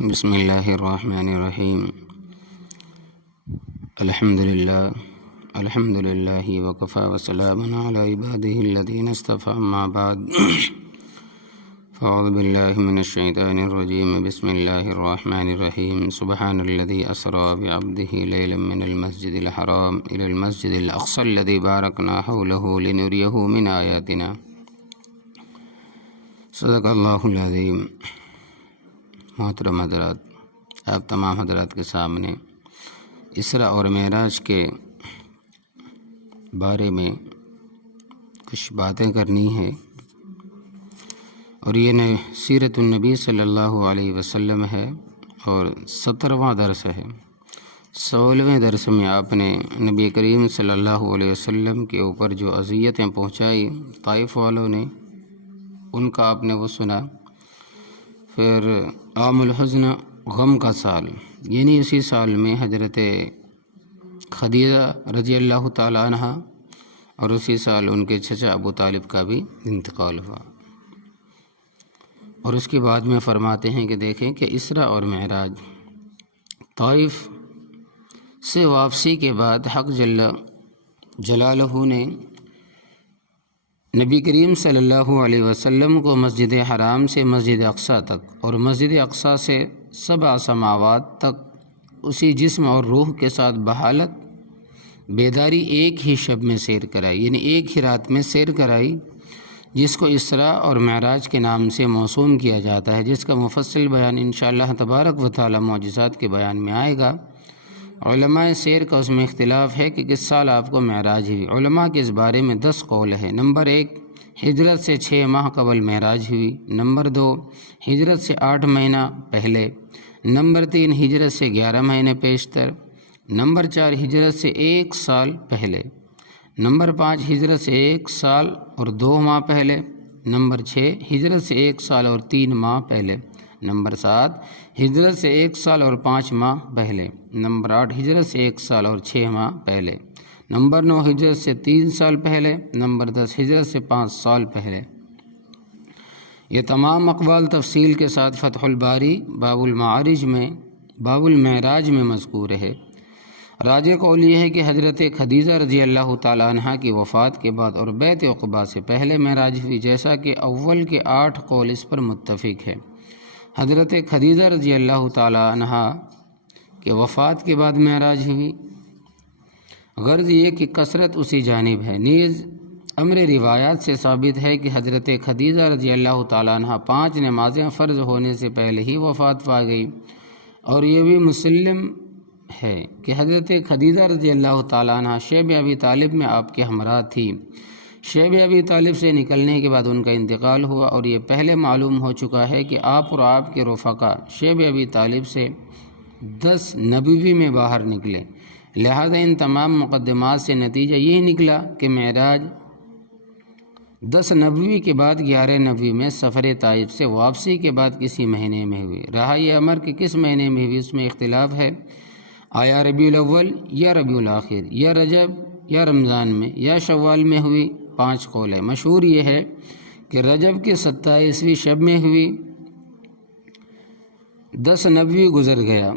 بسم اللہ الرحمن الرحیم الحمد للہ وکفی وسلام علی عبادہ الذین اصطفی اما بعد فاعوذ باللہ من الشیطان الرجیم بسم اللہ الرحمن الرحیم سبحان الذی اسری بعبدہ لیلا من المسجد الحرام الی المسجد الاقصی الذی بارکنا حولہ لنریہ من آیاتنا صدق اللہ العظیم۔ محترم حضرات، آپ تمام حضرات کے سامنے اسرا اور معراج کے بارے میں کچھ باتیں کرنی ہے، اور یہ سیرت النبی صلی اللہ علیہ وسلم ہے اور 17واں درس ہے۔ 16ویں درس میں آپ نے نبی کریم صلی اللہ علیہ وسلم کے اوپر جو اذیتیں پہنچائی طائف والوں نے، ان کا آپ نے وہ سنا۔ پھر عام الحزن، غم کا سال، یعنی اسی سال میں حضرت خدیجہ رضی اللہ تعالیٰ عنہ اور اسی سال ان کے چچا ابو طالب کا بھی انتقال ہوا۔ اور اس کے بعد میں فرماتے ہیں کہ دیکھیں کہ اسرا اور معراج، طائف سے واپسی کے بعد حق جل جلالہ نے نبی کریم صلی اللہ علیہ وسلم کو مسجد حرام سے مسجد اقصی تک اور مسجد اقصی سے 7 سماوات تک اسی جسم اور روح کے ساتھ بحالت بیداری ایک ہی شب میں سیر کرائی، یعنی ایک ہی رات میں سیر کرائی، جس کو اسراء اور معراج کے نام سے موسوم کیا جاتا ہے، جس کا مفصل بیان انشاءاللہ تبارک و تعالی معجزات کے بیان میں آئے گا۔ علماء سیر کا اس میں اختلاف ہے کہ کس سال آپ کو معراج ہوئی۔ علماء کے اس بارے میں 10 قول ہے۔ نمبر 1، ہجرت سے 6 ماہ قبل معراج ہوئی۔ نمبر 2، ہجرت سے 8 مہینہ پہلے۔ نمبر 3، ہجرت سے 11 مہینے پیشتر۔ نمبر 4، ہجرت سے 1 سال پہلے۔ نمبر 5، ہجرت سے 1 سال اور 2 ماہ پہلے۔ نمبر 6، ہجرت سے 1 سال اور 3 ماہ پہلے۔ نمبر 7، ہجرت سے 1 سال اور 5 ماہ پہلے۔ نمبر 8، ہجرت سے 1 سال اور 6 ماہ پہلے۔ نمبر 9، ہجرت سے 3 سال پہلے۔ نمبر 10، ہجرت سے 5 سال پہلے۔ یہ تمام اقوال تفصیل کے ساتھ فتح الباری باب المعارج میں، باب المعراج میں مذکور ہے۔ راجح قول یہ ہے کہ حضرت خدیجہ رضی اللہ تعالیٰ عنہ کی وفات کے بعد اور بیعت عقبہ سے پہلے معراج ہوئی، جیسا کہ اول کے 8 قول اس پر متفق ہے۔ حضرت خدیجہ رضی اللہ تعالیٰ عنہ کے وفات کے بعد معراج ہوئی۔ غرض یہ کہ کثرت اسی جانب ہے۔ نیز امر روایات سے ثابت ہے کہ حضرت خدیجہ رضی اللہ تعالیٰ عنہ 5 نمازیں فرض ہونے سے پہلے ہی وفات پا گئی، اور یہ بھی مسلم ہے کہ حضرت خدیجہ رضی اللہ تعالیٰ عنہ شیب ابی طالب میں آپ کے ہمراہ تھی۔ شیب ابی طالب سے نکلنے کے بعد ان کا انتقال ہوا، اور یہ پہلے معلوم ہو چکا ہے کہ آپ اور آپ کے رفقا شیب ابی طالب سے 10 نبوی میں باہر نکلے۔ لہذا ان تمام مقدمات سے نتیجہ یہ نکلا کہ معراج 10 نبوی کے بعد 11 نبوی میں سفر طائف سے واپسی کے بعد کسی مہینے میں ہوئی۔ رہا یہ امر کہ کس مہینے میں ہوئی، اس میں اختلاف ہے، آیا ربیع الاول یا ربیع الاخر یا رجب یا رمضان میں یا شوال میں ہوئی۔ 5 قول ہے۔ مشہور یہ ہے کہ رجب کے 27ویں شب میں ہوئی۔ 10 نبوی گزر گیا،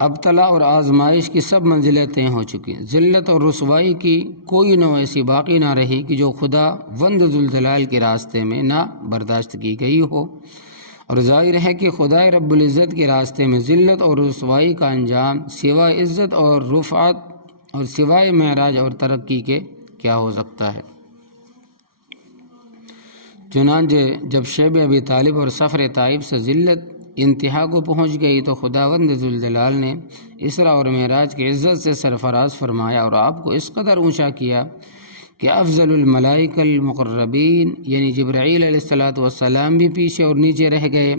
ابتلا اور آزمائش کی سب منزلیں طے ہو چکی، ذلت اور رسوائی کی کوئی نوع ایسی باقی نہ رہی کہ جو خدا وند ذوالجلال کے راستے میں نہ برداشت کی گئی ہو، اور ظاہر ہے کہ خدا رب العزت کے راستے میں ذلت اور رسوائی کا انجام سوائے عزت اور رفعت اور سوائے معراج اور ترقی کے کیا ہو سکتا ہے۔ چنانچہ جب شیب ابی طالب اور سفر طائف سے ذلت انتہا کو پہنچ گئی تو خداوند ذوالجلال نے اسراء اور معراج کی عزت سے سرفراز فرمایا اور آپ کو اس قدر اونچا کیا کہ افضل الملائکہ المقربین یعنی جبرائیل علیہ السلام بھی پیچھے اور نیچے رہ گئے،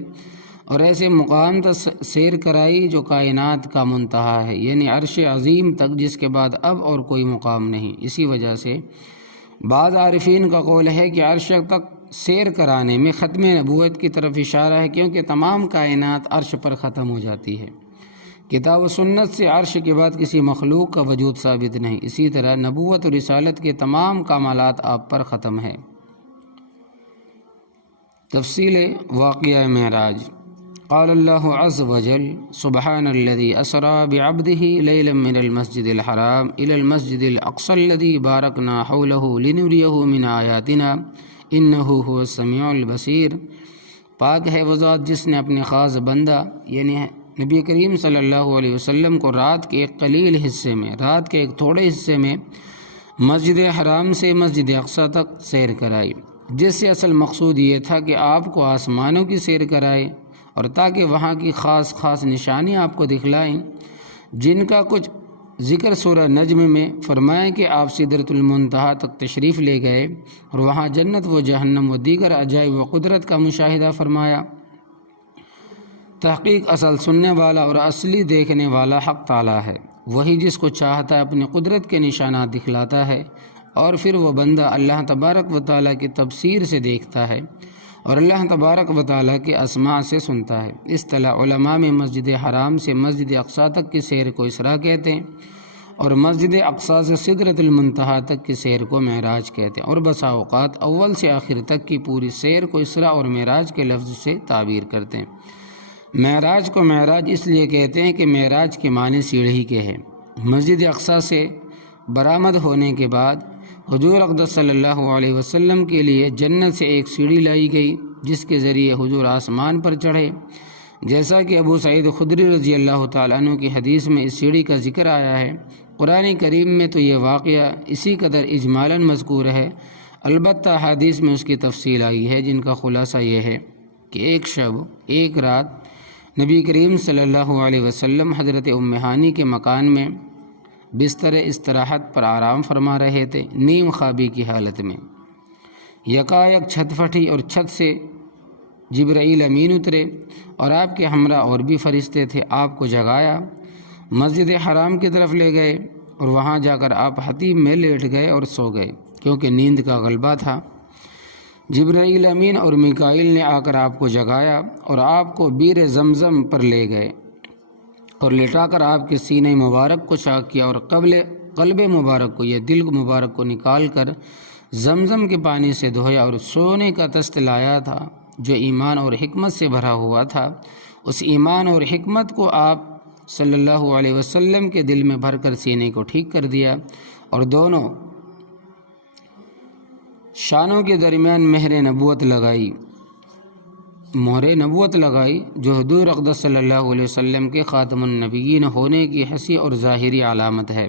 اور ایسے مقام تک سیر کرائی جو کائنات کا منتہا ہے، یعنی عرش عظیم تک، جس کے بعد اب اور کوئی مقام نہیں۔ اسی وجہ سے بعض عارفین کا قول ہے کہ عرش تک سیر کرانے میں ختم نبوت کی طرف اشارہ ہے، کیونکہ تمام کائنات عرش پر ختم ہو جاتی ہے۔ کتاب و سنت سے عرش کے بعد کسی مخلوق کا وجود ثابت نہیں، اسی طرح نبوت و رسالت کے تمام کمالات آپ پر ختم ہے۔ تفصیل واقعہ معراج۔ قال اللہ عز وجل سبحان الذي اسرى بعبده ليلا من المسجد الحرام الى المسجد الاقصى الذي باركنا حوله لنريه من آیاتنا انه هو السمیع البصیر۔ پاک ہے وہ ذات جس نے اپنے خاص بندہ یعنی نبی کریم صلی اللہ علیہ وسلم کو رات کے ایک قلیل حصے میں، رات کے ایک تھوڑے حصے میں مسجد حرام سے مسجد اقصی تک سیر کرائی، جس سے اصل مقصود یہ تھا کہ آپ کو آسمانوں کی سیر کرائے اور تاکہ وہاں کی خاص نشانیاں آپ کو دکھلائیں، جن کا کچھ ذکر سورہ نجم میں فرمائیں کہ آپ سدرۃ المنتہا تک تشریف لے گئے اور وہاں جنت و جہنم و دیگر عجائب و قدرت کا مشاہدہ فرمایا۔ تحقیق اصل سننے والا اور اصلی دیکھنے والا حق تعالی ہے، وہی جس کو چاہتا ہے اپنی قدرت کے نشانات دکھلاتا ہے، اور پھر وہ بندہ اللہ تبارک و تعالیٰ کی تفسیر سے دیکھتا ہے اور اللہ تبارک و تعالیٰ کے اسماء سے سنتا ہے۔ اصطلاح علماء میں مسجد حرام سے مسجد اقصی تک کی سیر کو اسراء کہتے ہیں اور مسجد اقصی سے سدرۃ المنتہا تک کی سیر کو معراج کہتے ہیں، اور بسا اوقات اول سے آخر تک کی پوری سیر کو اسراء اور معراج کے لفظ سے تعبیر کرتے ہیں۔ معراج کو معراج اس لیے کہتے ہیں کہ معراج کے معنی سیڑھی کے ہیں۔ مسجد اقصی سے برآمد ہونے کے بعد حضور اقدس صلی اللہ علیہ وسلم کے لیے جنت سے ایک سیڑھی لائی گئی، جس کے ذریعے حضور آسمان پر چڑھے، جیسا کہ ابو سعید خدری رضی اللہ تعالیٰ عنہ کی حدیث میں اس سیڑھی کا ذکر آیا ہے۔ قرآن کریم میں تو یہ واقعہ اسی قدر اجمالاً مذکور ہے، البتہ حدیث میں اس کی تفصیل آئی ہے، جن کا خلاصہ یہ ہے کہ ایک شب ایک رات نبی کریم صلی اللہ علیہ وسلم حضرت ام ہانی کے مکان میں بستر استراحت پر آرام فرما رہے تھے، نیم خوابی کی حالت میں۔ یکایک چھت پھٹی اور چھت سے جبرائیل امین اترے اور آپ کے ہمراہ اور بھی فرشتے تھے، آپ کو جگایا، مسجد حرام کی طرف لے گئے اور وہاں جا کر آپ حتیم میں لیٹ گئے اور سو گئے، کیونکہ نیند کا غلبہ تھا۔ جبرائیل امین اور میکائیل نے آ کر آپ کو جگایا اور آپ کو بیر زمزم پر لے گئے اور لٹا کر آپ کے سینہ مبارک کو چاک کیا اور قلب مبارک کو یا دل مبارک کو نکال کر زمزم کے پانی سے دھویا اور سونے کا تست لایا تھا جو ایمان اور حکمت سے بھرا ہوا تھا، اس ایمان اور حکمت کو آپ صلی اللہ علیہ وسلم کے دل میں بھر کر سینے کو ٹھیک کر دیا اور دونوں شانوں کے درمیان مہر نبوت لگائی جو حضور اقدس صلی اللہ علیہ وسلم کے خاتم النبیین ہونے کی حسی اور ظاہری علامت ہے۔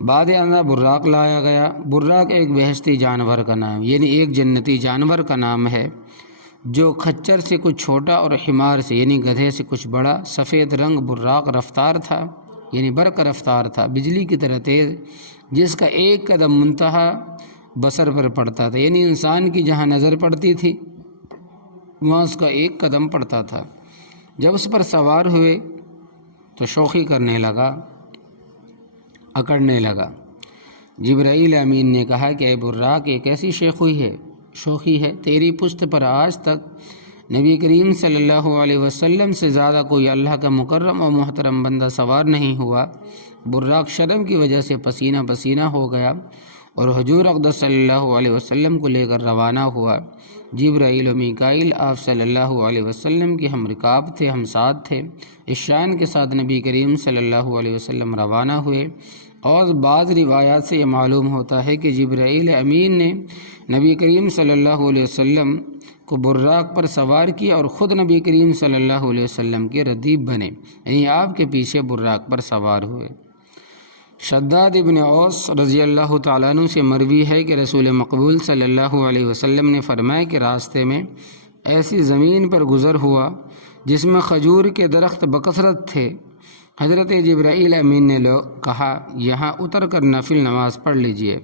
بعد ازاں براق لایا گیا۔ براق ایک بہشتی جانور کا نام یعنی ایک جنتی جانور کا نام ہے جو کھچر سے کچھ چھوٹا اور حمار سے یعنی گدھے سے کچھ بڑا، سفید رنگ براق رفتار تھا یعنی برق رفتار تھا، بجلی کی طرح تیز، جس کا ایک قدم منتہا بصر پر پڑتا تھا، یعنی انسان کی جہاں نظر پڑتی تھی وہاں اس کا ایک قدم پڑتا تھا۔ جب اس پر سوار ہوئے تو شوخی کرنے لگا، اکڑنے لگا۔ جبرائیل امین نے کہا کہ اے براق، یہ کیسی شوخی ہے، تیری پشت پر آج تک نبی کریم صلی اللہ علیہ وسلم سے زیادہ کوئی اللہ کا مکرم اور محترم بندہ سوار نہیں ہوا۔ براق شرم کی وجہ سے پسینہ پسینہ ہو گیا اور حضور اقدس صلی اللہ علیہ وسلم کو لے کر روانہ ہوا۔ جبرائیل و میکائیل آپ صلی اللہ علیہ وسلم کے ہم رکاب تھے، ہم ساتھ تھے۔ اس شان کے ساتھ نبی کریم صلی اللہ علیہ وسلم روانہ ہوئے، اور بعض روایات سے یہ معلوم ہوتا ہے کہ جبرائیل امین نے نبی کریم صلی اللہ علیہ وسلم کو براق پر سوار کیا اور خود نبی کریم صلی اللہ علیہ وسلم کے ردیف بنے، یعنی آپ کے پیچھے براق پر سوار ہوئے۔ شداد ابن اوس رضی اللہ تعالیٰ عنہ سے مروی ہے کہ رسول مقبول صلی اللہ علیہ وسلم نے فرمایا کہ راستے میں ایسی زمین پر گزر ہوا جس میں کھجور کے درخت بکثرت تھے۔ حضرت جبرائیل امین نے کہا یہاں اتر کر نفل نماز پڑھ لیجئے۔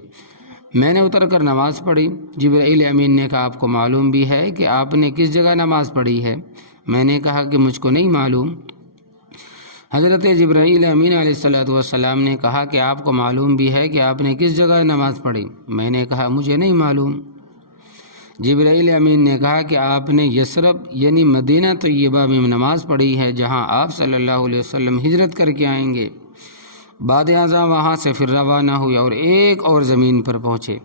میں نے اتر کر نماز پڑھی۔ جبرائیل امین نے کہا آپ کو معلوم بھی ہے کہ آپ نے کس جگہ نماز پڑھی ہے؟ میں نے کہا کہ مجھ کو نہیں معلوم۔ حضرت جبرائیل امین علیہ السلام نے کہا کہ آپ کو معلوم بھی ہے کہ آپ نے کس جگہ نماز پڑھی؟ میں نے کہا مجھے نہیں معلوم۔ جبرائیل امین نے کہا کہ آپ نے یثرب یعنی مدینہ طیبہ میں نماز پڑھی ہے جہاں آپ صلی اللہ علیہ وسلم ہجرت کر کے آئیں گے۔ بعد ازاں وہاں سے پھر روانہ ہوئے اور ایک اور زمین پر پہنچے۔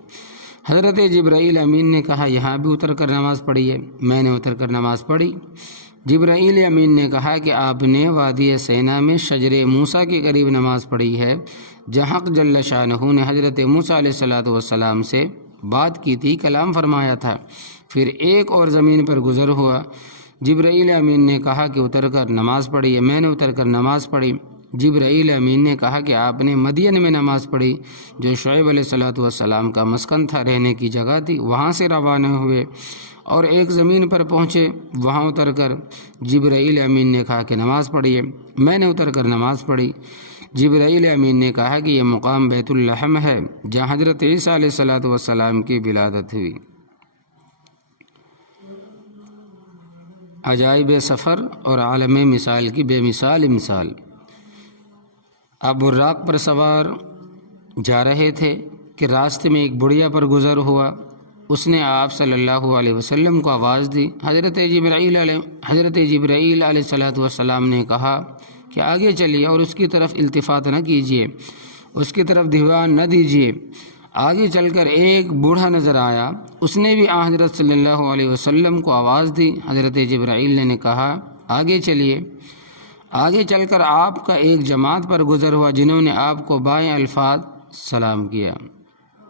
حضرت جبرائیل امین نے کہا یہاں بھی اتر کر نماز پڑھی ہے؟ میں نے اتر کر نماز پڑھی۔ جبرائیل امین نے کہا کہ آپ نے وادی سینا میں شجر موسیٰ کے قریب نماز پڑھی ہے، جہاں حق جل شانہ نے حضرت موسیٰ علیہ السلام سے بات کی تھی، کلام فرمایا تھا۔ پھر ایک اور زمین پر گزر ہوا۔ جبرائیل امین نے کہا کہ اتر کر نماز پڑھی، میں نے اتر کر نماز پڑھی۔ جبرائیل امین نے کہا کہ آپ نے مدین میں نماز پڑھی، جو شعیب علیہ السلام کا مسکن تھا، رہنے کی جگہ تھی۔ وہاں سے روانہ ہوئے اور ایک زمین پر پہنچے، وہاں اتر کر جبرائیل امین نے کہا کہ نماز پڑھیے، میں نے اتر کر نماز پڑھی۔ جبرائیل امین نے کہا کہ یہ مقام بیت اللحم ہے، جہاں حضرت عیسیٰ علیہ السلام کی ولادت ہوئی۔ عجائب سفر اور عالم مثال کی بے مثال مثال۔ آپ براق پر سوار جا رہے تھے کہ راستے میں ایک بڑھیا پر گزر ہوا۔ اس نے آپ صلی اللہ علیہ وسلم کو آواز دی۔ حضرت جبرائیل علیہ السلام نے کہا کہ آگے چلیے اور اس کی طرف التفات نہ کیجیے، اس کی طرف دھیان نہ دیجیے۔ آگے چل کر ایک بوڑھا نظر آیا، اس نے بھی حضرت صلی اللہ علیہ وسلم کو آواز دی۔ حضرت جبرائیل نے کہا آگے چلیے۔ آگے چل کر آپ کا ایک جماعت پر گزر ہوا، جنہوں نے آپ کو بائیں الفاظ سلام کیا،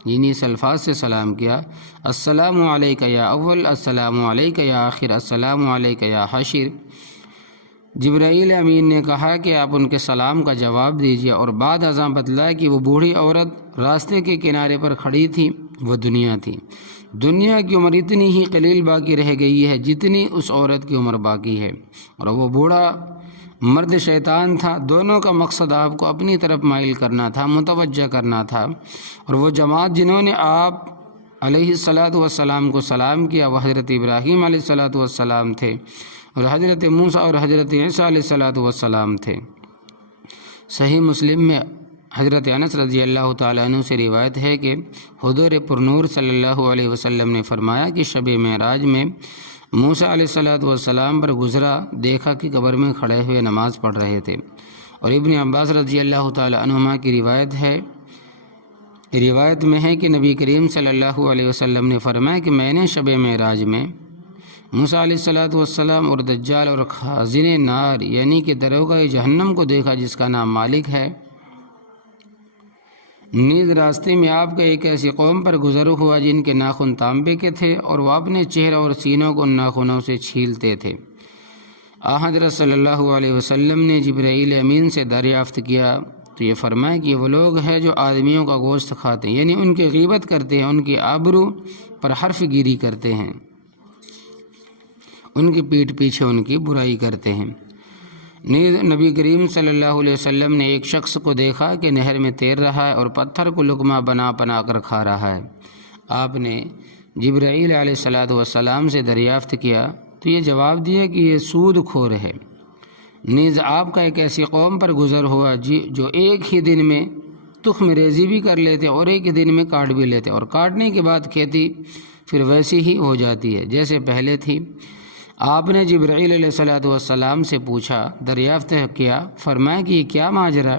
یعنی اس الفاظ سے سلام کیا: السلام علیک یا اول، السلام علیک یا آخر، السلام علیک یا حشر۔ جبرائیل امین نے کہا کہ آپ ان کے سلام کا جواب دیجیے، اور بعد ازاں بتلایا کہ وہ بوڑھی عورت راستے کے کنارے پر کھڑی تھی، وہ دنیا تھی۔ دنیا کی عمر اتنی ہی قلیل باقی رہ گئی ہے جتنی اس عورت کی عمر باقی ہے، اور وہ بوڑھا مرد شیطان تھا۔ دونوں کا مقصد آپ کو اپنی طرف مائل کرنا تھا، متوجہ کرنا تھا۔ اور وہ جماعت جنہوں نے آپ علیہ السلام کو سلام کیا، وہ حضرت ابراہیم علیہ السلام تھے، اور حضرت موسیٰ اور حضرت عیسیٰ علیہ السلام تھے۔ صحیح مسلم میں حضرت انس رضی اللہ تعالیٰ عنہ سے روایت ہے کہ حضور پرنور صلی اللہ علیہ وسلم نے فرمایا کہ شب معراج میں موسیٰ علیہ السلام پر گزرا، دیکھا کہ قبر میں کھڑے ہوئے نماز پڑھ رہے تھے۔ اور ابن عباس رضی اللہ تعالیٰ عنہما کی روایت میں ہے کہ نبی کریم صلی اللہ علیہ وسلم نے فرمایا کہ میں نے شب معراج میں موسیٰ علیہ السلام اور دجال اور خازن نار یعنی کہ دروغہ جہنم کو دیکھا، جس کا نام مالک ہے۔ نیز راستے میں آپ کا ایک ایسی قوم پر گزر ہوا جن کے ناخن تانبے کے تھے، اور وہ اپنے چہرہ اور سینوں کو ان ناخنوں سے چھیلتے تھے۔ حضرت صلی اللہ علیہ وسلم نے جبرائیل امین سے دریافت کیا تو یہ فرمایا کہ وہ لوگ ہیں جو آدمیوں کا گوشت کھاتے ہیں، یعنی ان کی غیبت کرتے ہیں، ان کی آبرو پر حرف گیری کرتے ہیں، ان کی پیٹھ پیچھے ان کی برائی کرتے ہیں۔ نیز نبی کریم صلی اللہ علیہ وسلم نے ایک شخص کو دیکھا کہ نہر میں تیر رہا ہے اور پتھر کو لقمہ بنا کر کھا رہا ہے۔ آپ نے جبرائیل علیہ السلام سے دریافت کیا تو یہ جواب دیا کہ یہ سود خور ہے۔ نیز آپ کا ایک ایسی قوم پر گزر ہوا جو ایک ہی دن میں تخم ریزی بھی کر لیتے اور ایک ہی دن میں کاٹ بھی لیتے، اور کاٹنے کے بعد کھیتی پھر ویسی ہی ہو جاتی ہے جیسے پہلے تھی۔ آپ نے جبرائیل علیہ السلام سے پوچھا، دریافت کیا، فرمایا کہ یہ کیا ماجرا؟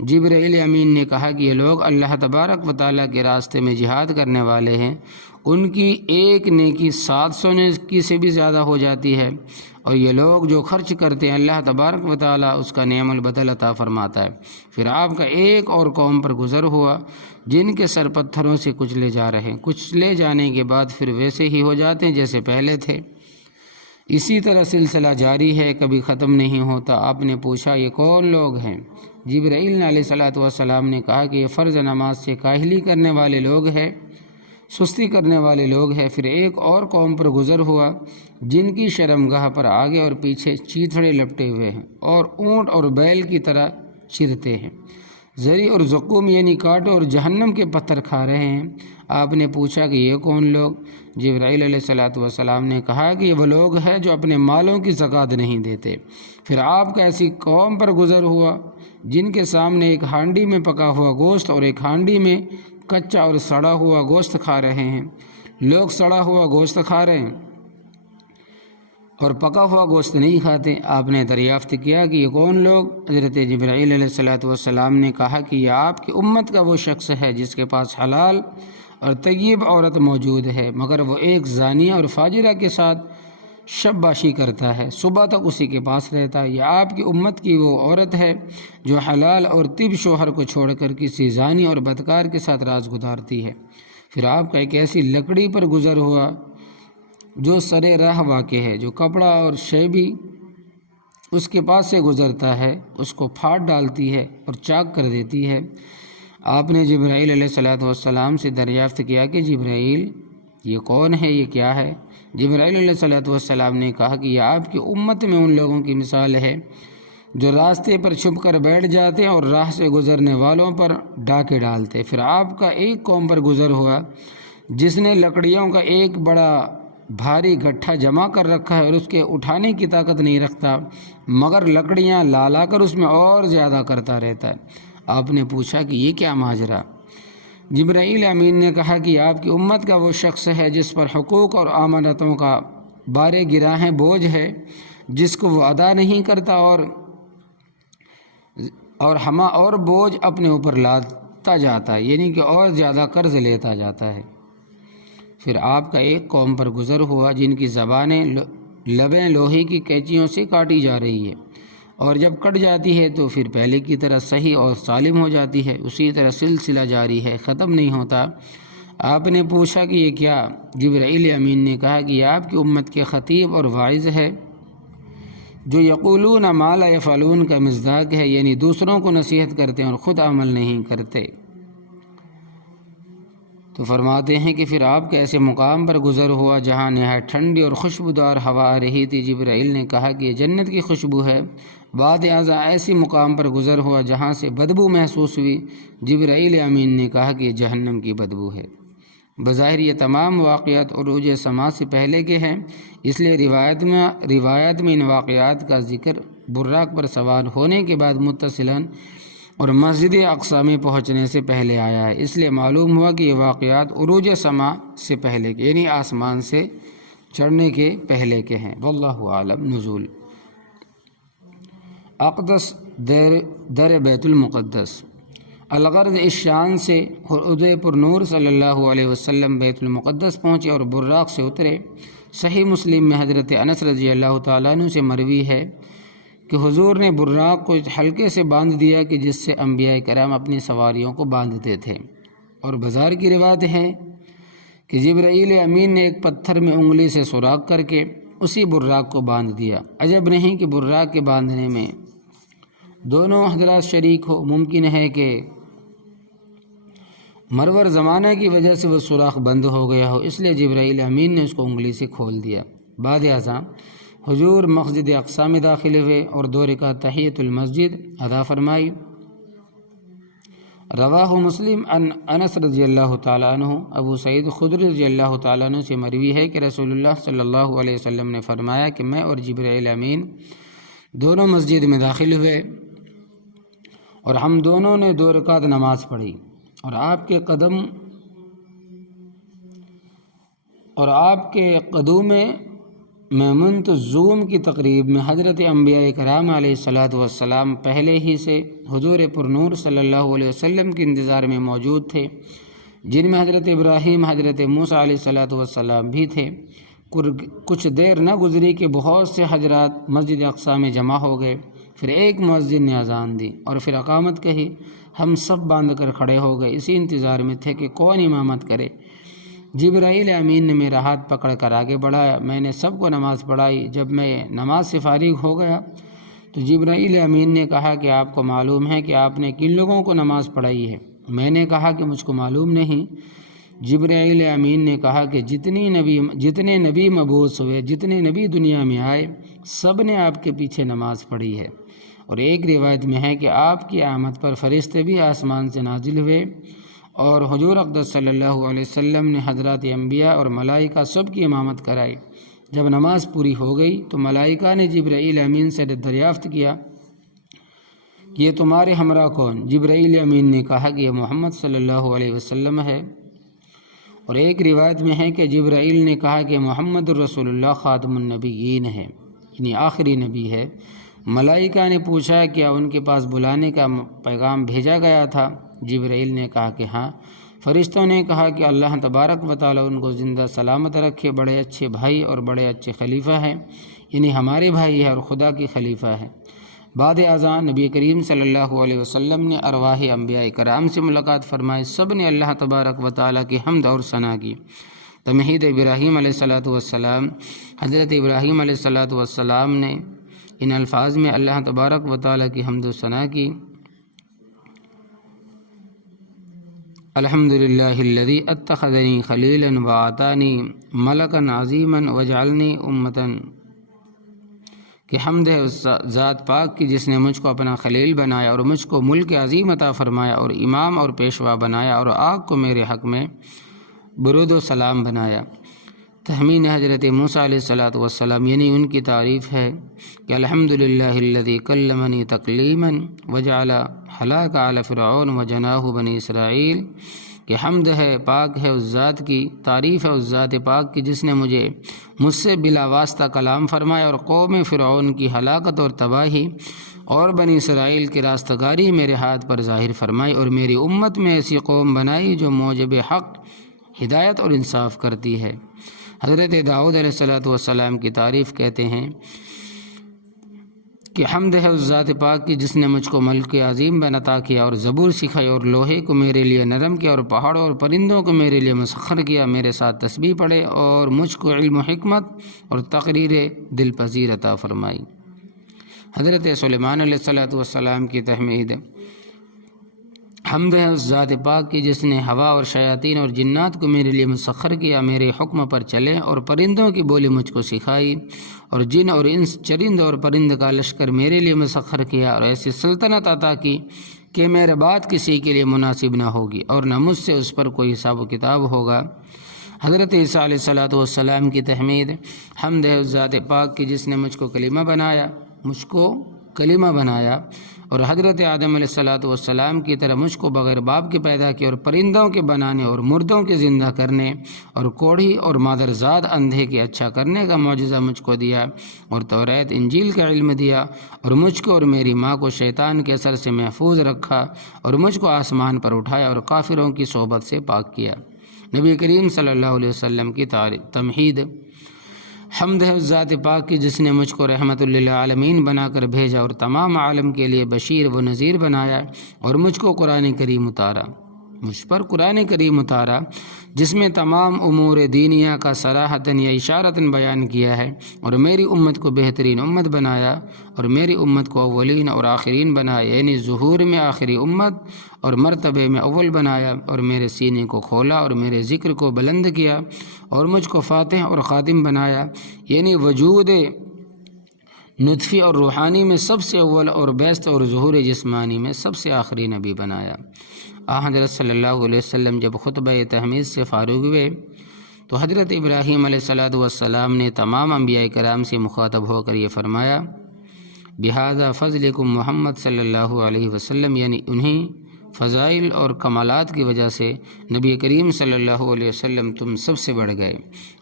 جبرائیل امین نے کہا کہ یہ لوگ اللہ تبارک و تعالیٰ کے راستے میں جہاد کرنے والے ہیں، ان کی ایک نیکی 700 نیکی سے بھی زیادہ ہو جاتی ہے، اور یہ لوگ جو خرچ کرتے ہیں اللہ تبارک و تعالیٰ اس کا نعم البدل عطا فرماتا ہے۔ پھر آپ کا ایک اور قوم پر گزر ہوا جن کے سر پتھروں سے کچلے جا رہے ہیں، کچلے جانے کے بعد پھر ویسے ہی ہو جاتے ہیں جیسے پہلے تھے۔ اسی طرح سلسلہ جاری ہے، کبھی ختم نہیں ہوتا۔ آپ نے پوچھا یہ کون لوگ ہیں؟ جبرائیل علیہ السلام نے کہا کہ یہ فرض نماز سے کاہلی کرنے والے لوگ ہیں، سستی کرنے والے لوگ ہیں۔ پھر ایک اور قوم پر گزر ہوا جن کی شرمگاہ پر آگے اور پیچھے چیتھڑے لپٹے ہوئے ہیں اور اونٹ اور بیل کی طرح چرتے ہیں، زری اور زقوم یعنی کانٹوں اور جہنم کے پتھر کھا رہے ہیں۔ آپ نے پوچھا کہ یہ کون لوگ؟ جبرائیل علیہ السلام نے کہا کہ یہ وہ لوگ ہیں جو اپنے مالوں کی زکوٰۃ نہیں دیتے۔ پھر آپ کا ایسی قوم پر گزر ہوا جن کے سامنے ایک ہانڈی میں پکا ہوا گوشت اور ایک ہانڈی میں کچا اور سڑا ہوا گوشت کھا رہے ہیں۔ لوگ سڑا ہوا گوشت کھا رہے ہیں اور پکا ہوا گوشت نہیں کھاتے۔ آپ نے دریافت کیا کہ یہ کون لوگ؟ حضرت جبرائیل علیہ السلام نے کہا کہ یہ آپ کی امت کا وہ شخص ہے جس کے پاس حلال اور طیب عورت موجود ہے، مگر وہ ایک زانیہ اور فاجرہ کے ساتھ شب باشی کرتا ہے، صبح تک اسی کے پاس رہتا ہے۔ یہ آپ کی امت کی وہ عورت ہے جو حلال اور طیب شوہر کو چھوڑ کر کسی زانی اور بدکار کے ساتھ راز گزارتی ہے۔ پھر آپ کا ایک ایسی لکڑی پر گزر ہوا جو سرے راہ واقع ہے، جو کپڑا اور شے بھی اس کے پاس سے گزرتا ہے اس کو پھاڑ ڈالتی ہے اور چاک کر دیتی ہے۔ آپ نے جبرائیل علیہ السلام سے دریافت کیا کہ جبرائیل یہ کون ہے، یہ کیا ہے؟ جبرائیل علیہ السلام نے کہا کہ یہ آپ کی امت میں ان لوگوں کی مثال ہے جو راستے پر چھپ کر بیٹھ جاتے ہیں اور راہ سے گزرنے والوں پر ڈاکے ڈالتے۔ پھر آپ کا ایک قوم پر گزر ہوا جس نے لکڑیوں کا ایک بڑا بھاری گٹھا جمع کر رکھا ہے اور اس کے اٹھانے کی طاقت نہیں رکھتا، مگر لکڑیاں لا لا کر اس میں اور زیادہ کرتا رہتا ہے۔ آپ نے پوچھا کہ یہ کیا ماجرا؟ جبرائیل امین نے کہا کہ آپ کی امت کا وہ شخص ہے جس پر حقوق اور امانتوں کا بارے گراہیں بوجھ ہے، جس کو وہ ادا نہیں کرتا اور بوجھ اپنے اوپر لاتا جاتا ہے، یعنی کہ اور زیادہ قرض لیتا جاتا ہے۔ پھر آپ کا ایک قوم پر گزر ہوا جن کی زبانیں لبیں لوہے کی قینچیوں سے کاٹی جا رہی ہے، اور جب کٹ جاتی ہے تو پھر پہلے کی طرح صحیح اور سالم ہو جاتی ہے، اسی طرح سلسلہ جاری ہے، ختم نہیں ہوتا۔ آپ نے پوچھا کہ یہ کیا؟ جبرائیل امین نے کہا کہ یہ آپ کی امت کے خطیب اور واعظ ہے جو یقولون ما لا یفعلون کا مصداق ہے، یعنی دوسروں کو نصیحت کرتے ہیں اور خود عمل نہیں کرتے۔ تو فرماتے ہیں کہ پھر آپ کے ایسے مقام پر گزر ہوا جہاں نہایت ٹھنڈی اور خوشبودار ہوا آ رہی تھی۔ جبرائیل نے کہا کہ یہ جنت کی خوشبو ہے۔ بعد ازاں ایسی مقام پر گزر ہوا جہاں سے بدبو محسوس ہوئی۔ جبرائیل امین نے کہا کہ یہ جہنم کی بدبو ہے۔ بظاہر یہ تمام واقعات عروج سما سے پہلے کے ہیں، اس لیے روایت میں ان واقعات کا ذکر براق پر سوار ہونے کے بعد متصلاً اور مسجد اقصی میں پہنچنے سے پہلے آیا ہے۔ اس لیے معلوم ہوا کہ یہ واقعات عروج سما سے پہلے کے، یعنی آسمان سے چڑھنے کے پہلے کے ہیں۔ واللہ عالم۔ نزول اقدس در بیت المقدس۔ الغرض اس شان سے حضور پرنور صلی اللہ علیہ وسلم بیت المقدس پہنچے اور براق سے اترے۔ صحیح مسلم میں حضرت انس رضی اللہ تعالیٰ عنہ سے مروی ہے کہ حضور نے براق کو حلقے سے باندھ دیا کہ جس سے انبیاء کرام اپنی سواریوں کو باندھتے تھے، اور بازار کی روایت ہے کہ جبرائیل امین نے ایک پتھر میں انگلی سے سوراخ کر کے اسی براق کو باندھ دیا۔ عجب نہیں کہ براق کے باندھنے میں دونوں حضرات شریک ہو، ممکن ہے کہ مرور زمانہ کی وجہ سے وہ سوراخ بند ہو گیا ہو، اس لیے جبرائیل امین نے اس کو انگلی سے کھول دیا۔ بعد ازاں حضور مسجد اقصی میں داخل ہوئے اور 2 رکعت تحیۃ المسجد ادا فرمائی۔ رواہ مسلم عن انس رضی اللہ تعالیٰ عنہ۔ ابو سعید خدری رضی اللہ تعالیٰ عنہ سے مروی ہے کہ رسول اللہ صلی اللہ علیہ وسلم نے فرمایا کہ میں اور جبرائیل امین دونوں مسجد میں داخل ہوئے اور ہم دونوں نے 2 رکعت نماز پڑھی، اور آپ کے قدوم میں منتظوم کی تقریب میں حضرت انبیاء کرام علیہ السلام پہلے ہی سے حضور پرنور صلی اللہ علیہ وسلم کے انتظار میں موجود تھے، جن میں حضرت ابراہیم، حضرت موسیٰ علیہ السلام بھی تھے۔ کچھ دیر نہ گزری کہ بہت سے حضرات مسجد اقصی میں جمع ہو گئے۔ پھر ایک مؤذن نے اذان دی اور پھر اقامت کہی۔ ہم سب باندھ کر کھڑے ہو گئے، اسی انتظار میں تھے کہ کون امامت کرے۔ جبرائیل امین نے میرا ہاتھ پکڑ کر آگے بڑھایا، میں نے سب کو نماز پڑھائی۔ جب میں نماز سے فارغ ہو گیا تو جبرائیل امین نے کہا کہ آپ کو معلوم ہے کہ آپ نے کن لوگوں کو نماز پڑھائی ہے؟ میں نے کہا کہ مجھ کو معلوم نہیں۔ جبرائیل امین نے کہا کہ جتنے نبی مبعوث ہوئے، جتنے نبی دنیا میں آئے، سب نے آپ کے پیچھے نماز پڑھی ہے۔ اور ایک روایت میں ہے کہ آپ کی آمد پر فرشتے بھی آسمان سے نازل ہوئے اور حضور اقدس صلی اللہ علیہ وسلم نے حضرات انبیاء اور ملائکہ سب کی امامت کرائی۔ جب نماز پوری ہو گئی تو ملائکہ نے جبرائیل امین سے دریافت کیا کہ یہ تمہارے ہمراہ کون؟ جبرائیل امین نے کہا کہ یہ محمد صلی اللہ علیہ وسلم ہے۔ اور ایک روایت میں ہے کہ جبرائیل نے کہا کہ محمد الرسول اللہ خاتم النبیین ہے، یعنی آخری نبی ہے۔ ملائکہ نے پوچھا کیا ان کے پاس بلانے کا پیغام بھیجا گیا تھا؟ جبرائیل نے کہا کہ ہاں۔ فرشتوں نے کہا کہ اللہ تبارک و تعالیٰ ان کو زندہ سلامت رکھے، بڑے اچھے بھائی اور بڑے اچھے خلیفہ ہیں، یعنی ہمارے بھائی ہے اور خدا کی خلیفہ ہے۔ بعد اذان نبی کریم صلی اللہ علیہ وسلم نے ارواح انبیاء کرام سے ملاقات فرمائی، سب نے اللہ تبارک و تعالیٰ کی حمد اور ثنا کی۔ تمہید ابراہیم علیہ السلام، حضرت ابراہیم علیہ السلام نے ان الفاظ میں اللہ تبارک و تعالیٰ کی حمد و ثنا کی، الحمدللہ الذی اتخذنی خلیلا وآتانی ملکا عظیما وجعلنی امتا، کہ حمد ہے اس ذات پاک کی جس نے مجھ کو اپنا خلیل بنایا اور مجھ کو ملک عظیم عطا فرمایا اور امام اور پیشوا بنایا اور آگ کو میرے حق میں برود و سلام بنایا۔ تحمین حضرت موسیٰ علیہ السلام، یعنی ان کی تعریف ہے کہ الحمدللہ الذی کلمنی تکلیما وجعل ہلاک آل فرعون وجناہ بنی اسرائیل، کہ حمد ہے، پاک ہے اس ذات کی، تعریف ہے اس ذات پاک کی جس نے مجھ سے بلا واسطہ کلام فرمایا اور قوم فرعون کی ہلاکت اور تباہی اور بنی اسرائیل کی راستگاری میرے ہاتھ پر ظاہر فرمائی، اور میری امت میں ایسی قوم بنائی جو موجب حق، ہدایت اور انصاف کرتی ہے۔ حضرت داؤد علیہ السلام کی تعریف کہتے ہیں کہ حمد ہے اس ذات پاک کی جس نے مجھ کو ملک عظیم عطا کیا اور زبور سکھائی اور لوہے کو میرے لیے نرم کیا اور پہاڑوں اور پرندوں کو میرے لیے مسخر کیا، میرے ساتھ تسبیح پڑھے اور مجھ کو علم و حکمت اور تقریر دل پذیر عطا فرمائی۔ حضرت سلیمان علیہ السلام کی تحمید، حمد ہے اس ذات پاک کی جس نے ہوا اور شیاطین اور جنات کو میرے لیے مسخر کیا، میرے حکم پر چلے اور پرندوں کی بولی مجھ کو سکھائی اور جن اور انس، چرند اور پرند کا لشکر میرے لیے مسخر کیا، اور ایسی سلطنت عطا کی کہ میرے بعد کسی کے لیے مناسب نہ ہوگی اور نہ مجھ سے اس پر کوئی حساب و کتاب ہوگا۔ حضرت عیسیٰ علیہ السلام کی تحمید، حمد ہے اس ذات پاک کی جس نے مجھ کو کلمہ بنایا اور حضرت آدم علیہ السلام کی طرح مجھ کو بغیر باپ کے پیدا کیا اور پرندوں کے بنانے اور مردوں کے زندہ کرنے اور کوڑھی اور مادرزاد اندھے کے اچھا کرنے کا معجزہ مجھ کو دیا اور توریت انجیل کا علم دیا، اور مجھ کو اور میری ماں کو شیطان کے اثر سے محفوظ رکھا اور مجھ کو آسمان پر اٹھایا اور کافروں کی صحبت سے پاک کیا۔ نبی کریم صلی اللہ علیہ وسلم کی تمہید، حمد ہے اس ذات پاک کی جس نے مجھ کو رحمت للعالمین بنا کر بھیجا اور تمام عالم کے لیے بشیر و نذیر بنایا، اور مجھ پر قرآن کریم اتارا جس میں تمام امور دینیہ کا صراحتاً یا اشارتاً بیان کیا ہے، اور میری امت کو بہترین امت بنایا اور میری امت کو اولین اور آخرین بنایا، یعنی ظہور میں آخری امت اور مرتبے میں اول بنایا، اور میرے سینے کو کھولا اور میرے ذکر کو بلند کیا اور مجھ کو فاتح اور خادم بنایا، یعنی وجود نطفی اور روحانی میں سب سے اول اور بیست اور ظہور جسمانی میں سب سے آخری نبی بنایا۔ حضرت صلی اللہ علیہ وسلم جب خطبہ تحمید سے فارغ ہوئے تو حضرت ابراہیم علیہ السلام نے تمام انبیاء کرام سے مخاطب ہو کر یہ فرمایا، بہذا فضلکم محمد صلی اللہ علیہ وسلم، یعنی انہیں فضائل اور کمالات کی وجہ سے نبی کریم صلی اللہ علیہ وسلم تم سب سے بڑھ گئے۔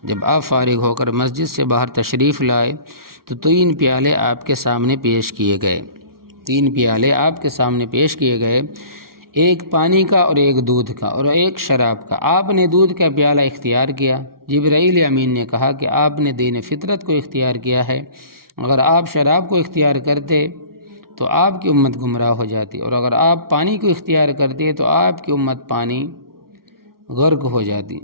جب آپ فارغ ہو کر مسجد سے باہر تشریف لائے تو 3 پیالے آپ کے سامنے پیش کیے گئے، 3 پیالے آپ کے سامنے پیش کیے گئے، ایک پانی کا اور ایک دودھ کا اور ایک شراب کا۔ آپ نے دودھ کا پیالہ اختیار کیا۔ جبرائیل امین نے کہا کہ آپ نے دین فطرت کو اختیار کیا ہے، اگر آپ شراب کو اختیار کرتے تو آپ کی امت گمراہ ہو جاتی، اور اگر آپ پانی کو اختیار کرتے تو آپ کی امت پانی غرق ہو جاتی۔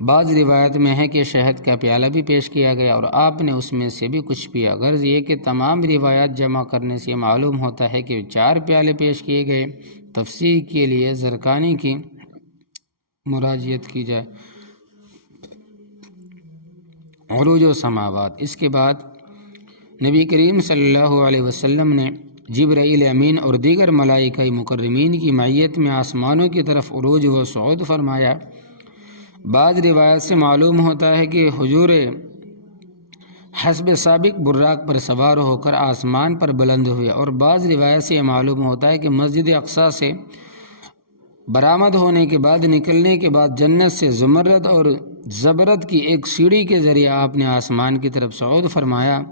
بعض روایت میں ہے کہ شہد کا پیالہ بھی پیش کیا گیا اور آپ نے اس میں سے بھی کچھ پیا۔ غرض یہ کہ تمام روایات جمع کرنے سے معلوم ہوتا ہے کہ 4 پیالے پیش کیے گئے۔ تفسیر کے لیے زرقانی کی مراجعت کی جائے۔ عروج و سماوات، اس کے بعد نبی کریم صلی اللہ علیہ وسلم نے جبرائیل امین اور دیگر ملائکہ مکرمین کی معیت میں آسمانوں کی طرف عروج و صعود فرمایا۔ بعض روایت سے معلوم ہوتا ہے کہ حضور حسب سابق براق پر سوار ہو کر آسمان پر بلند ہوئے، اور بعض روایت سے معلوم ہوتا ہے کہ مسجد اقصی سے برآمد ہونے کے بعد نکلنے کے بعد جنت سے زمرد اور زبرد کی ایک سیڑھی کے ذریعے آپ نے آسمان کی طرف صعود فرمایا،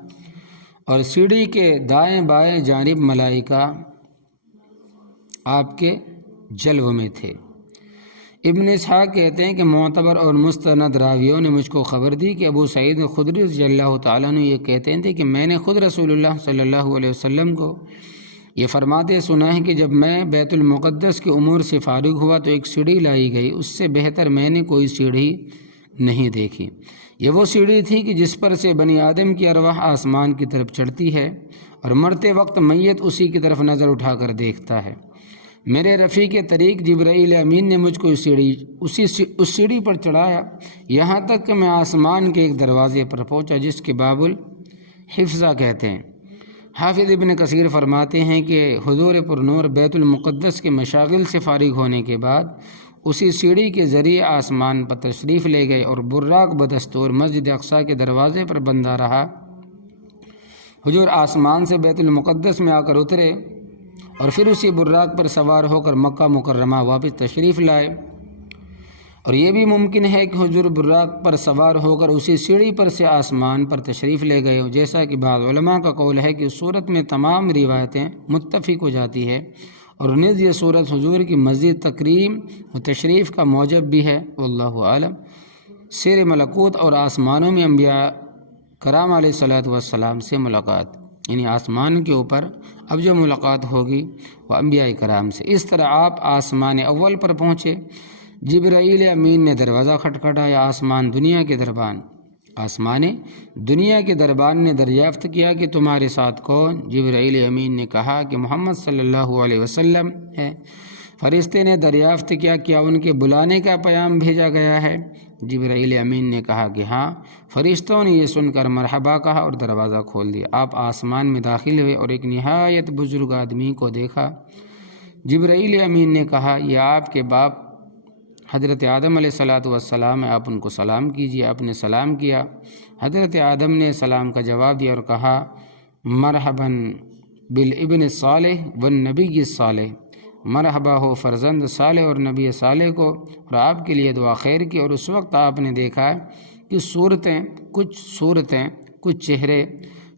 اور سیڑھی کے دائیں بائیں جانب ملائکہ آپ کے جلوہ میں تھے۔ ابن اسحاق کہتے ہیں کہ معتبر اور مستند راویوں نے مجھ کو خبر دی کہ ابو سعید خدری رضی اللہ تعالیٰ عنہ یہ کہتے تھے کہ میں نے خود رسول اللہ صلی اللہ علیہ وسلم کو یہ فرماتے سنا ہے کہ جب میں بیت المقدس کے امور سے فارغ ہوا تو ایک سیڑھی لائی گئی، اس سے بہتر میں نے کوئی سیڑھی نہیں دیکھی۔ یہ وہ سیڑھی تھی کہ جس پر سے بنی آدم کی ارواح آسمان کی طرف چڑھتی ہے اور مرتے وقت میت اسی کی طرف نظر اٹھا کر دیکھتا ہے۔ میرے رفیق طریق جبرائیل امین نے مجھ کو اس سیڑھی پر چڑھایا یہاں تک کہ میں آسمان کے ایک دروازے پر پہنچا جس کے باب الحفظہ کہتے ہیں۔ حافظ ابن کثیر فرماتے ہیں کہ حضور پر نور بیت المقدس کے مشاغل سے فارغ ہونے کے بعد اسی سیڑھی کے ذریعے آسمان پر تشریف لے گئے اور براق بدستور مسجد اقصیٰ کے دروازے پر بندہ رہا۔ حضور آسمان سے بیت المقدس میں آ کر اترے اور پھر اسی براق پر سوار ہو کر مکہ مکرمہ واپس تشریف لائے، اور یہ بھی ممکن ہے کہ حضور براق پر سوار ہو کر اسی سیڑھی پر سے آسمان پر تشریف لے گئے، جیسا کہ بعض علماء کا قول ہے کہ اس صورت میں تمام روایتیں متفق ہو جاتی ہے، اور نیز یہ صورت حضور کی مزید تکریم و تشریف کا موجب بھی ہے۔ واللہ عالم۔ سیر ملکوت اور آسمانوں میں انبیاء کرام علیہ الصلوۃ والسلام سے ملاقات، یعنی آسمان کے اوپر اب جو ملاقات ہوگی وہ انبیاء کرام سے۔ اس طرح آپ آسمان اول پر پہنچے، جبرائیل امین نے دروازہ کھٹکھٹایا، آسمان دنیا کے دربان نے دریافت کیا کہ تمہارے ساتھ کون؟ جبرائیل امین نے کہا کہ محمد صلی اللہ علیہ وسلم ہے۔ فرشتے نے دریافت کیا کیا ان کے بلانے کا پیام بھیجا گیا ہے؟ جبرائیل امین نے کہا کہ ہاں۔ فرشتوں نے یہ سن کر مرحبا کہا اور دروازہ کھول دیا۔ آپ آسمان میں داخل ہوئے اور ایک نہایت بزرگ آدمی کو دیکھا۔ جبرائیل امین نے کہا یہ آپ کے باپ حضرت آدم علیہ الصلوۃ والسلام ہے، آپ ان کو سلام کیجیے۔ آپ نے سلام کیا۔ حضرت آدم نے سلام کا جواب دیا اور کہا مرحبا بالابن الصالح والنبی الصالح، مرحبا ہو فرزند صالح اور نبی صالح کو، اور آپ کے لیے دعا خیر کی۔ اور اس وقت آپ نے دیکھا کہ کچھ چہرے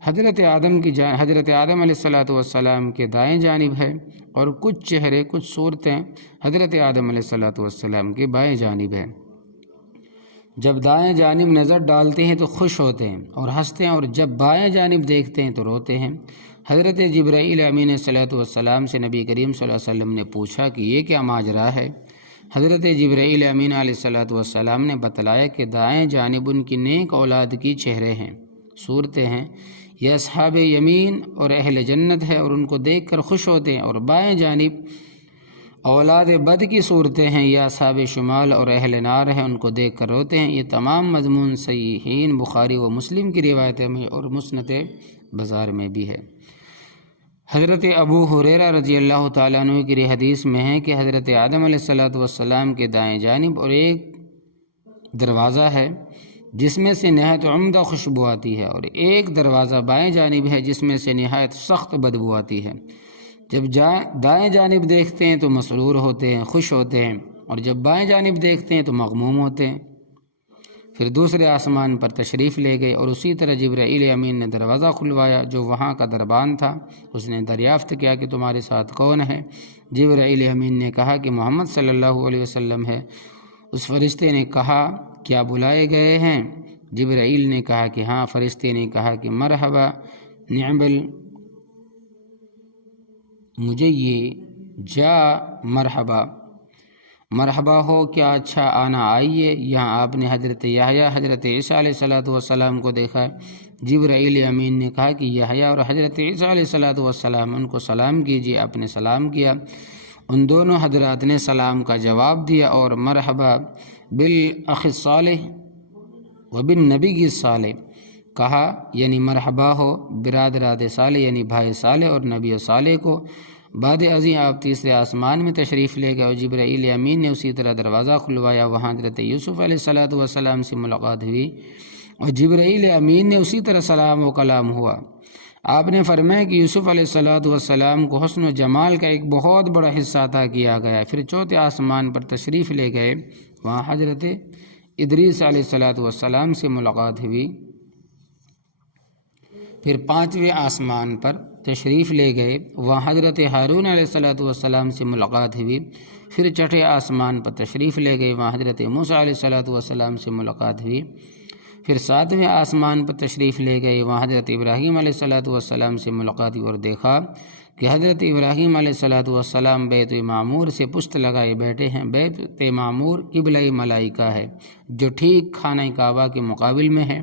حضرت آدم علیہ الصلوۃ والسلام کے دائیں جانب ہے، اور کچھ صورتیں حضرت آدم علیہ الصلوۃ والسلام کے بائیں جانب ہے۔ جب دائیں جانب نظر ڈالتے ہیں تو خوش ہوتے ہیں اور ہنستے ہیں، اور جب بائیں جانب دیکھتے ہیں تو روتے ہیں۔ حضرت جبرائیل امین علیہ الصلوۃ والسلام سے نبی کریم صلی اللہ علیہ وسلم نے پوچھا کہ یہ کیا ماجرا ہے؟ حضرت جبرائیل امین علیہ الصلوۃ والسلام نے بتلایا کہ دائیں جانب ان کی نیک اولاد کی چہرے ہیں، صورتیں ہیں، یہ اصحاب یمین اور اہل جنت ہے اور ان کو دیکھ کر خوش ہوتے ہیں، اور بائیں جانب اولاد بد کی صورتیں ہیں، یہ اصحاب شمال اور اہل نار ہیں، ان کو دیکھ کر روتے ہیں۔ یہ تمام مضمون صحیحین بخاری و مسلم کی روایتیں میں اور مسند بزار میں بھی ہے۔ حضرت ابو ہریرہ رضی اللہ تعالیٰ عنہ کی حدیث میں ہے کہ حضرت آدم علیہ الصلوۃ والسلام کے دائیں جانب اور ایک دروازہ ہے جس میں سے نہایت عمدہ خوشبو آتی ہے، اور ایک دروازہ بائیں جانب ہے جس میں سے نہایت سخت بدبو آتی ہے۔ جب دائیں جانب دیکھتے ہیں تو مسرور ہوتے ہیں، خوش ہوتے ہیں، اور جب بائیں جانب دیکھتے ہیں تو مغموم ہوتے ہیں۔ پھر دوسرے آسمان پر تشریف لے گئے، اور اسی طرح جبرائیل امین نے دروازہ کھلوایا جو وہاں کا دربان تھا۔ اس نے دریافت کیا کہ تمہارے ساتھ کون ہے؟ جبرائیل امین نے کہا کہ محمد صلی اللہ علیہ وسلم ہے۔ اس فرشتے نے کہا کیا بلائے گئے ہیں؟ جبرائیل نے کہا کہ ہاں۔ فرشتے نے کہا کہ مرحبا نعم مجھے یہ جا مرحبا ہو، کیا اچھا آنا، آئیے یہاں۔ آپ نے حضرت یحییٰ حضرت عیسیٰ علیہ الصلوۃ والسلام کو دیکھا۔ جبرائیل امین نے کہا کہ یحییٰ اور حضرت عیسیٰ علیہ الصلوۃ والسلام ان کو سلام کیجیے۔ آپ نے سلام کیا، ان دونوں حضرات نے سلام کا جواب دیا اور مرحبا بالاخ الصالح وبالنبی الصالح کہا، یعنی مرحبا ہو برادرات صالح یعنی بھائی صالح اور نبی صالح کو۔ بعد ازیں آپ تیسرے آسمان میں تشریف لے گئے، اور جبرائیل امین نے اسی طرح دروازہ کھلوایا، وہاں حضرت یوسف علیہ الصلوۃ والسلام سے ملاقات ہوئی، اور جبرائیل امین نے اسی طرح سلام و کلام ہوا۔ آپ نے فرمایا کہ یوسف علیہ الصلوۃ والسلام کو حسن و جمال کا ایک بہت بڑا حصہ عطا کیا گیا۔ پھر چوتھے آسمان پر تشریف لے گئے، وہاں حضرت ادریس علیہ الصلوۃ والسلام سے ملاقات ہوئی۔ پھر پانچویں آسمان پر تشریف لے گئے، وہاں حضرت ہارون علیہ السلام سے ملاقات ہوئی۔ پھر چھٹے آسمان پر تشریف لے گئے، وہاں حضرت موسیٰ علیہ السلام سے ملاقات ہوئی۔ پھر ساتویں آسمان پر تشریف لے گئے، وہاں حضرت ابراہیم علیہ السلام سے ملاقات ہوئی اور دیکھا کہ حضرت ابراہیم علیہ السلام بیت معمور سے پشت لگائے بیٹھے ہیں۔ بیت معمور قبلہ ملائکہ ہے جو ٹھیک خانہ کعبہ کے مقابل میں ہے۔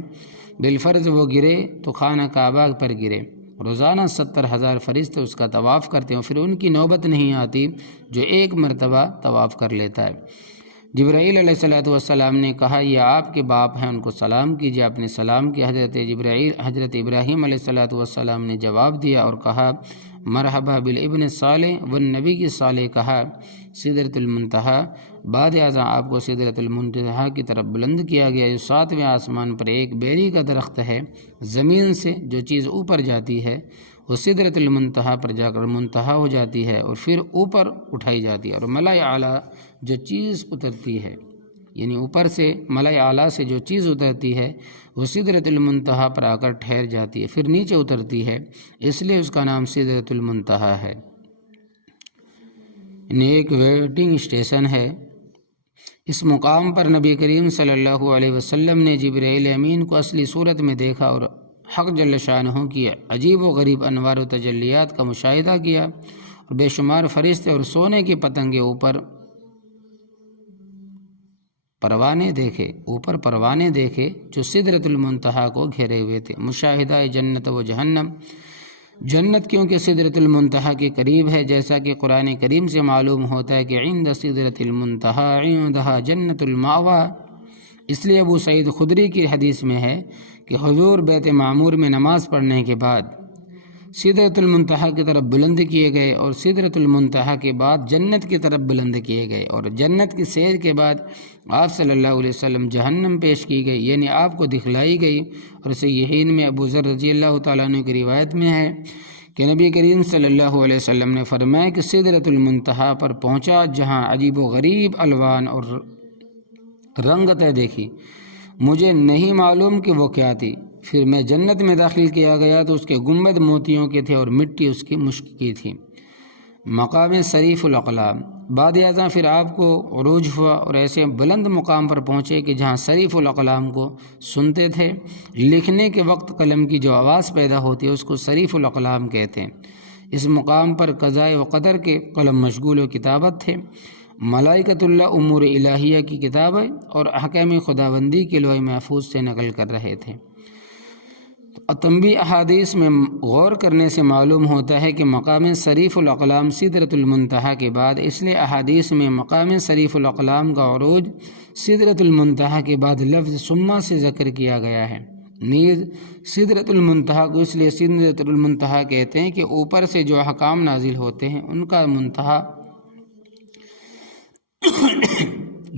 بالفرض وہ گرے تو خانہ کعبہ پر گرے۔ روزانہ 70,000 فرشتے اس کا طواف کرتے ہیں، پھر ان کی نوبت نہیں آتی جو ایک مرتبہ طواف کر لیتا ہے۔ جبرائیل علیہ السلام نے کہا یہ آپ کے باپ ہیں، ان کو سلام کیجیے۔ آپ نے سلام کیا۔ حضرت ابراہیم علیہ السلام نے جواب دیا اور کہا مرحبا بالابن صالح والنبی کی صالح، کہا سدرۃ المنتہا۔ بعد ازاں آپ کو سدرۃ المنتہا کی طرف بلند کیا گیا، جو 7ویں آسمان پر ایک بیری کا درخت ہے۔ زمین سے جو چیز اوپر جاتی ہے وہ سدرۃ المنتہا پر جا کر منتہا ہو جاتی ہے اور پھر اوپر اٹھائی جاتی ہے، اور ملائے اعلیٰ جو چیز اترتی ہے، یعنی اوپر سے ملائے اعلیٰ سے جو چیز اترتی ہے وہ سدرۃ المنتہا پر آ کر ٹھہر جاتی ہے، پھر نیچے اترتی ہے، اس لیے اس کا نام سدرۃ المنتہا ہے۔ ایک ویٹنگ اسٹیشن ہے۔ اس مقام پر نبی کریم صلی اللہ علیہ وسلم نے جبرائیل امین کو اصلی صورت میں دیکھا اور حق جل شانہ کی عجیب و غریب انوار و تجلیات کا مشاہدہ کیا، اور بے شمار فرشتے اور سونے کی پتنگیں اوپر پروانے دیکھے جو سدرۃ المنتہا کو گھیرے ہوئے تھے۔ مشاہدہ جنت و جہنم۔ جنت کیونکہ سدرۃ المنتہا کے قریب ہے، جیسا کہ قرآن کریم سے معلوم ہوتا ہے کہ عند سدرۃ المنتہا عندہا جنت المأویٰ۔ اس لیے ابو سعید خدری کی حدیث میں ہے کہ حضور بیت معمور میں نماز پڑھنے کے بعد سدرۃ المنتہا کی طرف بلند کیے گئے، اور سدرۃ المنتہا کے بعد جنت کی طرف بلند کیے گئے، اور جنت کی سیر کے بعد آپ صلی اللہ علیہ وسلم جہنم پیش کی گئی، یعنی آپ کو دکھلائی گئی۔ اور صحیحین میں ابو ذر رضی اللہ تعالیٰ عنہ کی روایت میں ہے کہ نبی کریم صلی اللہ علیہ وسلم نے فرمایا کہ سدرۃ المنتہا پر پہنچا، جہاں عجیب و غریب الوان اور رنگتیں دیکھی، مجھے نہیں معلوم کہ وہ کیا تھی۔ پھر میں جنت میں داخل کیا گیا تو اس کے گنبد موتیوں کے تھے اور مٹی اس کی مشک کی تھی۔ مقام صریف الاقلام۔ بعد ازاں پھر آپ کو عروج ہوا اور ایسے بلند مقام پر پہنچے کہ جہاں صریف الاقلام کو سنتے تھے۔ لکھنے کے وقت قلم کی جو آواز پیدا ہوتی ہے اس کو صریف الاقلام کہتے ہیں۔ اس مقام پر قضاء و قدر کے قلم مشغول و کتابت تھے۔ ملائکۃ اللہ امور الہیہ کی کتابیں اور احکام خداوندی کے لوح محفوظ سے نقل کر رہے تھے۔ تنبیہ احادیث میں غور کرنے سے معلوم ہوتا ہے کہ مقام صریف الاقلام سدرۃ المنتہا کے بعد، اس لیے احادیث میں مقام صریف الاقلام کا عروج سدرۃ المنتہا کے بعد لفظ ثم سے ذکر کیا گیا ہے۔ نیز سدرۃ المنتہا کو اس لیے سدرۃ المنتہا کہتے ہیں کہ اوپر سے جو احکام نازل ہوتے ہیں ان کا منتہا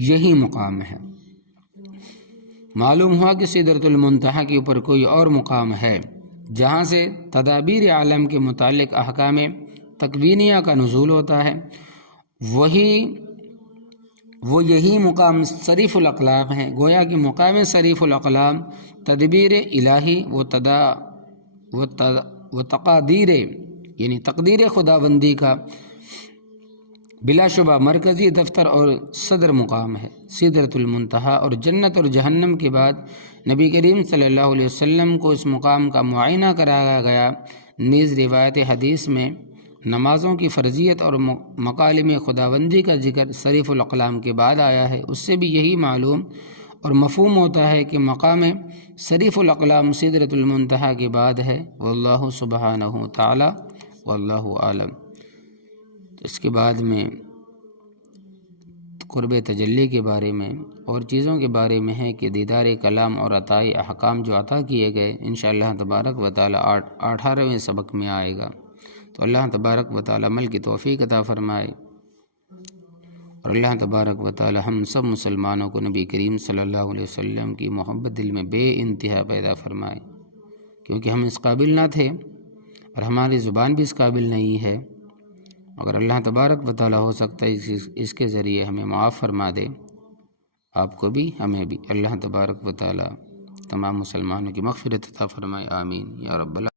یہی مقام ہے۔ معلوم ہوا کہ سدرۃ المنتہا کے اوپر کوئی اور مقام ہے جہاں سے تدابیر عالم کے متعلق احکام تکوینیہ کا نزول ہوتا ہے، وہ یہی مقام صریف الاقلام ہے۔ گویا کہ مقام صریف الاقلام تدبیر الہی و تقادیر یعنی تقدیر خداوندی کا بلا شبہ مرکزی دفتر اور صدر مقام ہے۔ سدرۃ المنتہا اور جنت اور جہنم کے بعد نبی کریم صلی اللہ علیہ وسلم کو اس مقام کا معائنہ کرایا گیا۔ نیز روایت حدیث میں نمازوں کی فرضیت اور مکالم خداوندی کا ذکر صریف الاقلام کے بعد آیا ہے۔ اس سے بھی یہی معلوم اور مفہوم ہوتا ہے کہ مقام صریف الاقلام سدرۃ المنتہا کے بعد ہے۔ واللہ سبحانہ تعالی واللہ عالم۔ اس کے بعد میں قرب تجلی کے بارے میں اور چیزوں کے بارے میں ہے کہ دیدار کلام اور عطائی احکام جو عطا کیے گئے انشاءاللہ تبارک و تعالی 18ویں سبق میں آئے گا۔ تو اللہ تبارک و تعالی عمل کی توفیق عطا فرمائے، اور اللہ تبارک و تعالی ہم سب مسلمانوں کو نبی کریم صلی اللہ علیہ وسلم کی محبت دل میں بے انتہا پیدا فرمائے، کیونکہ ہم اس قابل نہ تھے اور ہماری زبان بھی اس قابل نہیں ہے۔ اگر اللہ تبارک و تعالی ہو سکتا ہے اس کے ذریعے ہمیں معاف فرما دے، آپ کو بھی ہمیں بھی۔ اللہ تبارک و تعالی تمام مسلمانوں کی مغفرت عطا فرمائے، آمین یا رب العالمین۔